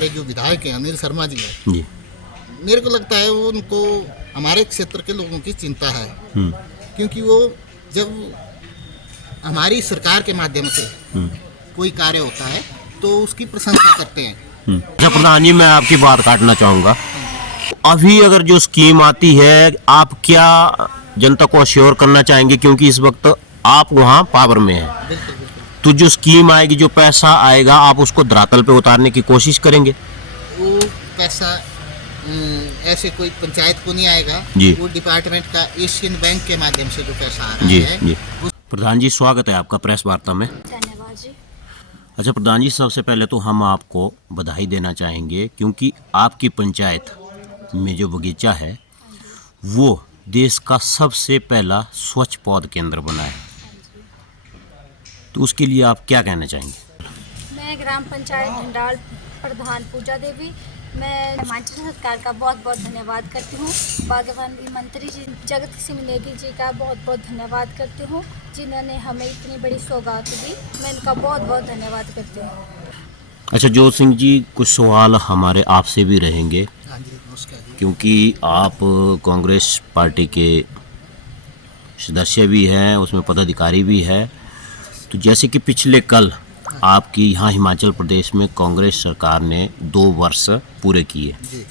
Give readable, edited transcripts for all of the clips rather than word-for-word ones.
हमारे जो विधायक हैं अनिल शर्मा जी है, जी। मेरे को लगता है वो उनको हमारे क्षेत्र के लोगों की चिंता है, क्योंकि वो जब हमारी सरकार के माध्यम से कोई कार्य होता है तो उसकी प्रशंसा करते हैं। अच्छा प्रधान जी, मैं आपकी बात काटना चाहूँगा। अभी अगर जो स्कीम आती है, आप क्या जनता को अश्योर करना चाहेंगे, क्योंकि इस वक्त आप वहाँ पावर में हैं, बिल्कुल बिल्कुल। तो जो स्कीम आएगी, जो पैसा आएगा, आप उसको धरातल पे उतारने की कोशिश करेंगे? वो पैसा ऐसे कोई पंचायत को नहीं आएगा जी। वो डिपार्टमेंट का एशियन बैंक के माध्यम से जो पैसा आ रहा जी है जी। प्रधान जी, स्वागत है आपका प्रेस वार्ता में। धन्यवाद जी। अच्छा प्रधान जी, सबसे पहले तो हम आपको बधाई देना चाहेंगे, क्योंकि आपकी पंचायत में जो बगीचा है वो देश का सबसे पहला स्वच्छ पौध केंद्र बना है, तो उसके लिए आप क्या कहना चाहेंगे? मैं ग्राम पंचायत ढंडाल प्रधान पूजा देवी, मैं हिमाचल सरकार का बहुत बहुत धन्यवाद करती हूँ। बागवानी मंत्री जी जगत सिंह नेगी जी का बहुत बहुत धन्यवाद करती हूँ, जिन्होंने हमें इतनी बड़ी सौगात दी। मैं इनका बहुत बहुत धन्यवाद करती हूँ। अच्छा जोत सिंह जी, कुछ सवाल हमारे आपसे भी रहेंगे, हाँ जी, नमस्कार जी। क्योंकि आप कांग्रेस पार्टी के सदस्य भी हैं, उसमें पदाधिकारी भी है। तो जैसे कि पिछले कल आपकी यहाँ हिमाचल प्रदेश में कांग्रेस सरकार ने 2 वर्ष पूरे किए, जी।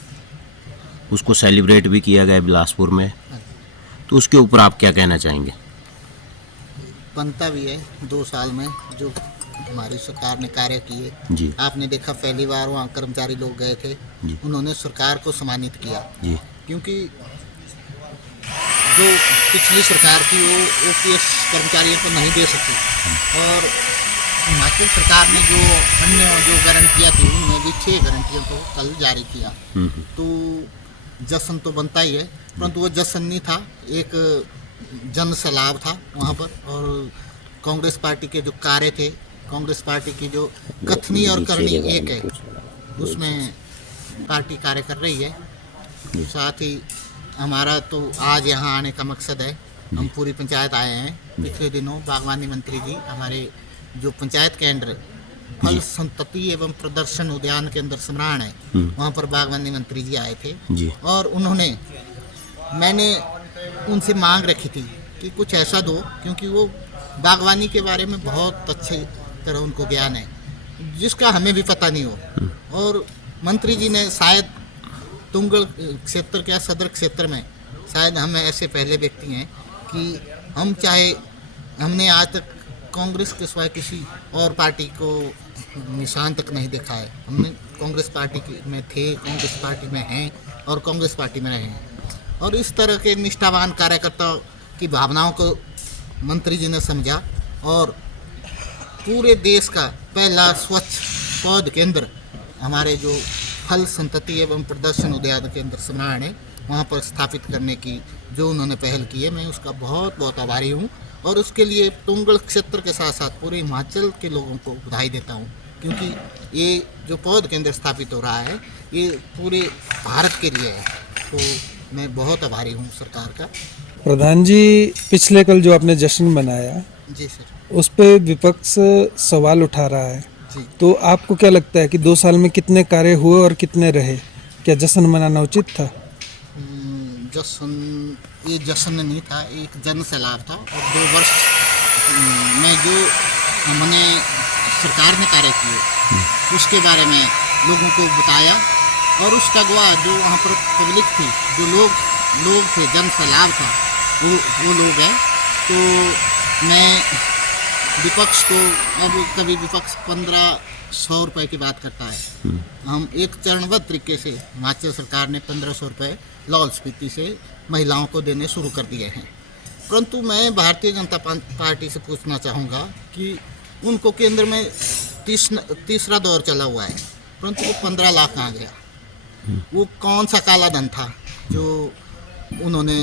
उसको सेलिब्रेट भी किया गया बिलासपुर में, तो उसके ऊपर आप क्या कहना चाहेंगे? बनता भी है 2 साल में जो हमारी सरकार ने कार्य किए। जी आपने देखा पहली बार वहाँ कर्मचारी लोग गए थे, जी उन्होंने सरकार को सम्मानित किया, जी क्योंकि जो पिछली सरकार थी वो ओपीएस कर्मचारियों को नहीं दे सकी, और हिमाचल सरकार ने जो अन्य जो गारंटियाँ थी उनमें भी 6 गारंटियों को कल जारी किया। तो जश्न तो बनता ही है, परंतु वो जश्न नहीं था, एक जन सैलाब था वहाँ पर। और कांग्रेस पार्टी के जो कार्य थे, कांग्रेस पार्टी की जो कथनी और करनी एक है, उसमें पार्टी कार्य कर रही है। साथ ही हमारा तो आज यहाँ आने का मकसद है, हम पूरी पंचायत आए हैं। पिछले दिनों बागवानी मंत्री जी हमारे जो पंचायत केंद्र फल संतति एवं प्रदर्शन उद्यान के अंदर स्मरण है, वहाँ पर बागवानी मंत्री जी आए थे जी और मैंने उनसे मांग रखी थी कि कुछ ऐसा दो, क्योंकि वो बागवानी के बारे में बहुत अच्छे तरह उनको ज्ञान है, जिसका हमें भी पता नहीं हो। और मंत्री जी ने शायद तुंगल क्षेत्र के सदर क्षेत्र में शायद हम ऐसे पहले व्यक्ति हैं कि हमने आज तक कांग्रेस के सिवाय किसी और पार्टी को निशान तक नहीं देखा है। हमने कांग्रेस पार्टी में थे, कांग्रेस पार्टी में हैं और कांग्रेस पार्टी में रहे हैं, और इस तरह के निष्ठावान कार्यकर्ताओं की भावनाओं को मंत्री जी ने समझा और पूरे देश का पहला स्वच्छ पौध केंद्र हमारे जो फल संतति एवं प्रदर्शन उद्यान केंद्र स्मरण है वहाँ पर स्थापित करने की जो उन्होंने पहल की है, मैं उसका बहुत बहुत आभारी हूँ। और उसके लिए तुंगल क्षेत्र के साथ साथ पूरे हिमाचल के लोगों को बधाई देता हूँ, क्योंकि ये जो पौध केंद्र स्थापित हो रहा है ये पूरे भारत के लिए है, तो मैं बहुत आभारी हूँ सरकार का। प्रधान जी, पिछले कल जो आपने जश्न मनाया, जी सर। उस पे विपक्ष सवाल उठा रहा है, जी। तो आपको क्या लगता है कि 2 साल में कितने कार्य हुए और कितने रहे? क्या जश्न मनाना उचित था? ये जश्न नहीं था, एक जन सैलाब था। और 2 वर्ष में जो हमने सरकार ने कार्य किए उसके बारे में लोगों को बताया, और उसका गवाह जो वहाँ पर पब्लिक थी, जो लोग थे, जन सैलाब था, वो लोग हैं। तो मैं विपक्ष को, अब कभी विपक्ष 1500 रुपये की बात करता है, हम एक चरणबद्ध तरीके से हिमाचल सरकार ने 1500 रुपये लाहौल स्पीति से महिलाओं को देने शुरू कर दिए हैं। परंतु मैं भारतीय जनता पार्टी से पूछना चाहूँगा कि उनको केंद्र में तीसरा दौर चला हुआ है, परंतु वो 15 लाख कहाँ गया? वो कौन सा काला धन था जो उन्होंने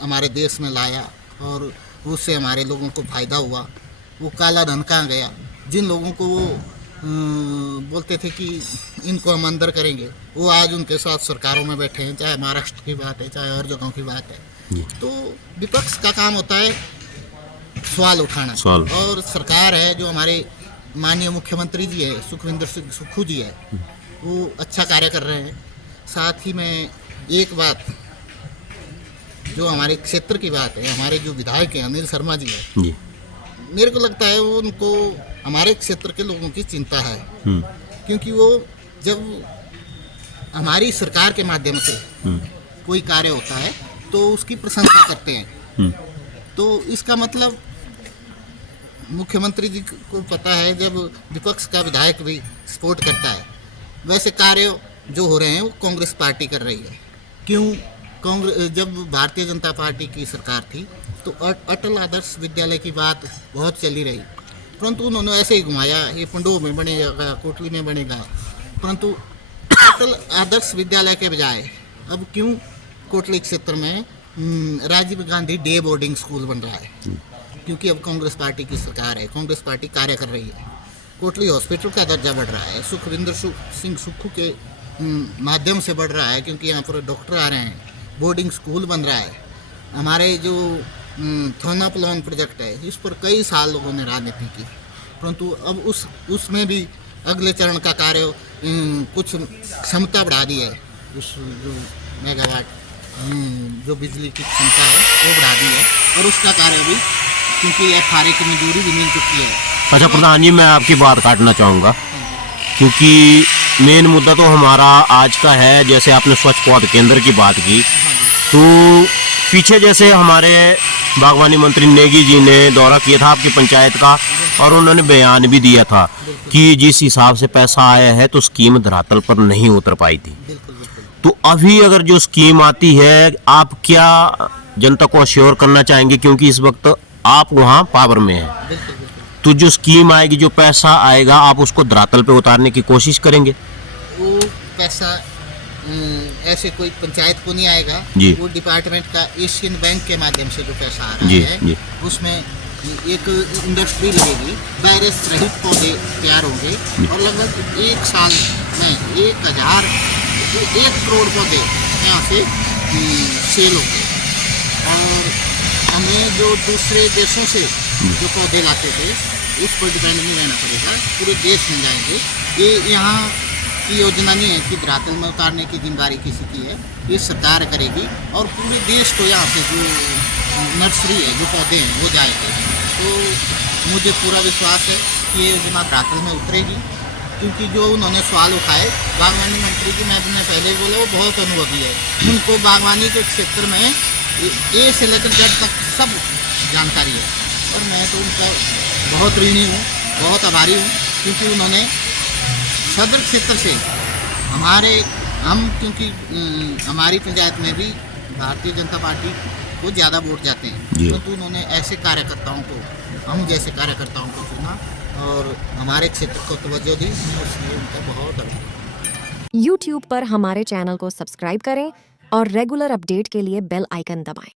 हमारे देश में लाया और उससे हमारे लोगों को फ़ायदा हुआ? वो काला धन कहाँ गया? जिन लोगों को वो बोलते थे कि इनको हम अंदर करेंगे, वो आज उनके साथ सरकारों में बैठे हैं, चाहे महाराष्ट्र की बात है, चाहे और जगहों की बात है। तो विपक्ष का काम होता है सवाल उठाना, और सरकार है जो हमारे माननीय मुख्यमंत्री जी है, सुखविंदर सिंह सुक्खू जी है, वो अच्छा कार्य कर रहे हैं। साथ ही में एक बात, जो हमारे क्षेत्र की बात है, हमारे जो विधायक हैं अनिल शर्मा जी है, जी। मेरे को लगता है वो उनको हमारे क्षेत्र के लोगों की चिंता है, क्योंकि वो जब हमारी सरकार के माध्यम से कोई कार्य होता है तो उसकी प्रशंसा करते हैं। तो इसका मतलब मुख्यमंत्री जी को पता है, जब विपक्ष का विधायक भी सपोर्ट करता है, वैसे कार्य जो हो रहे हैं वो कांग्रेस पार्टी कर रही है। क्यों? कांग्रेस जब भारतीय जनता पार्टी की सरकार थी तो अटल आदर्श विद्यालय की बात बहुत चली रही, परंतु उन्होंने ऐसे ही घुमाया, ये पंडोह में बनेगा, कोटली में बनेगा, परंतु अटल आदर्श विद्यालय के बजाय अब क्यों कोटली क्षेत्र में Rajiv Gandhi day boarding school बन रहा है? क्योंकि अब कांग्रेस पार्टी की सरकार है, कांग्रेस पार्टी कार्य कर रही है। कोटली हॉस्पिटल का दर्जा बढ़ रहा है, सुखविंदर सिंह सुक्खू के माध्यम से बढ़ रहा है, क्योंकि यहाँ पर डॉक्टर आ रहे हैं, बोर्डिंग स्कूल बन रहा है। हमारे जो थोना प्लान प्रोजेक्ट है, इस पर कई साल लोगों ने राजनीति की, परंतु अब उसमें भी अगले चरण का कार्य कुछ क्षमता बढ़ा दी है, उस जो मेगावाट जो बिजली की क्षमता है वो बढ़ा दी है, और उसका कार्य भी, क्योंकि FRA की मंजूरी भी मिल चुकी है। अच्छा प्रधान जी, मैं आपकी बात काटना चाहूँगा, क्योंकि मेन मुद्दा तो हमारा आज का है। जैसे आपने स्वच्छ पौध केंद्र की बात की, तो पीछे जैसे हमारे बागवानी मंत्री नेगी जी ने दौरा किया था आपकी पंचायत का, और उन्होंने बयान भी दिया था कि जिस हिसाब से पैसा आया है तो स्कीम धरातल पर नहीं उतर पाई थी। तो अभी अगर जो स्कीम आती है, आप क्या जनता को अश्योर करना चाहेंगे, क्योंकि इस वक्त आप वहाँ पावर में हैं, तो जो स्कीम आएगी, जो पैसा आएगा, आप उसको धरातल पे उतारने की कोशिश करेंगे? वो पैसा ऐसे कोई पंचायत को नहीं आएगा जी। वो डिपार्टमेंट का एशियन बैंक के माध्यम से जो पैसा आ रहा जी, है जी। उसमें एक इंडस्ट्री लगेगी, वायरस रहित पौधे तैयार होंगे, और लगभग एक साल में 1 करोड़ पौधे यहाँ से सेल होंगे। और हमें जो दूसरे देशों से जो पौधे लाते थे उस पर डिपेंड नहीं रहना पड़ेगा, पूरे देश में जाएंगे। ये यहाँ की योजना नहीं है कि धरातल में उतारने की जिम्मेदारी किसी की है, ये सरकार करेगी, और पूरे देश को यहाँ से जो नर्सरी है, जो पौधे हैं वो जाएंगे। तो मुझे पूरा विश्वास है कि ये योजना धरातल में उतरेगी, क्योंकि जो उन्होंने सवाल उठाए बागवानी मंत्री जी, मैंने पहले बोला, वो बहुत अनुभवी है, उनको बागवानी के क्षेत्र में ए से लेकर जेड तक सब जानकारी है, और मैं तो उनका बहुत ऋणी हूँ, बहुत आभारी हूँ, क्योंकि उन्होंने सदर क्षेत्र से क्योंकि हमारी पंचायत में भी भारतीय जनता पार्टी को ज़्यादा वोट जाते हैं, तो उन्होंने ऐसे कार्यकर्ताओं को, हम जैसे कार्यकर्ताओं को चुना और हमारे क्षेत्र को तवज्जो दी, उसमें उनका बहुत आभार। YouTube पर हमारे चैनल को सब्सक्राइब करें और रेगुलर अपडेट के लिए बेल आइकन दबाएं।